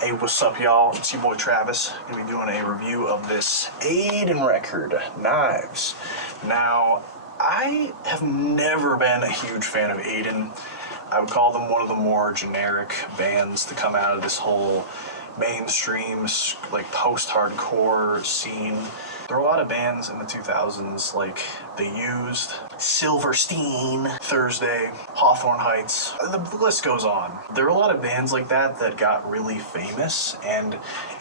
Hey, what's up, y'all? It's your boy Travis. Gonna be doing a review of this Aiden record, Knives. Now, I have never been a huge fan of Aiden. I would call them one of the more generic bands to come out of this whole mainstream, like post-hardcore scene. There were a lot of bands in the 2000s, like The Used, Silverstein, Thursday, Hawthorne Heights, the list goes on. There were a lot of bands like that that got really famous, and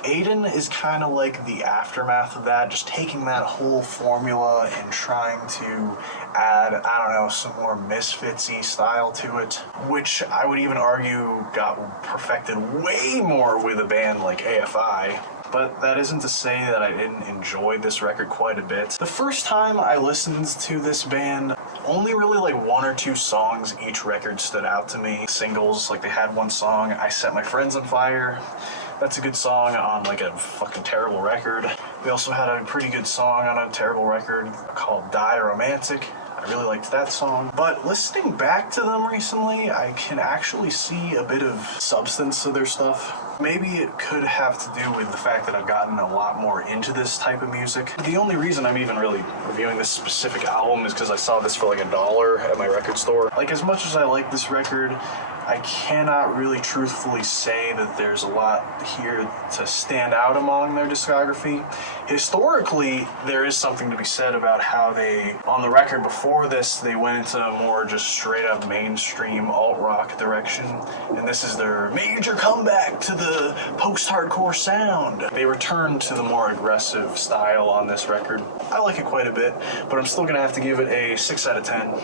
Aiden is kind of like the aftermath of that, just taking that whole formula and trying to add, I don't know, some more Misfits-y style to it, which I would even argue got perfected way more with a band like AFI. But that isn't to say that I didn't enjoy this record quite a bit. The first time I listened to this band, only really like one or two songs each record stood out to me. Singles, like they had one song, I Set My Friends on Fire. That's a good song on like a fucking terrible record. We also had a pretty good song on a terrible record called Die Romantic. I really liked that song. But listening back to them recently, I can actually see a bit of substance to their stuff. Maybe it could have to do with the fact that I've gotten a lot more into this type of music. The only reason I'm even really reviewing this specific album is because I saw this for like $1 at my record store. Like, as much as I like this record, I cannot really truthfully say that there's a lot here to stand out among their discography. Historically, there is something to be said about how they, on the record before this, they went into a more just straight up mainstream alt-rock direction, and this is their major comeback to the post-hardcore sound. They returned to the more aggressive style on this record. I like it quite a bit, but I'm still gonna have to give it a 6 out of 10.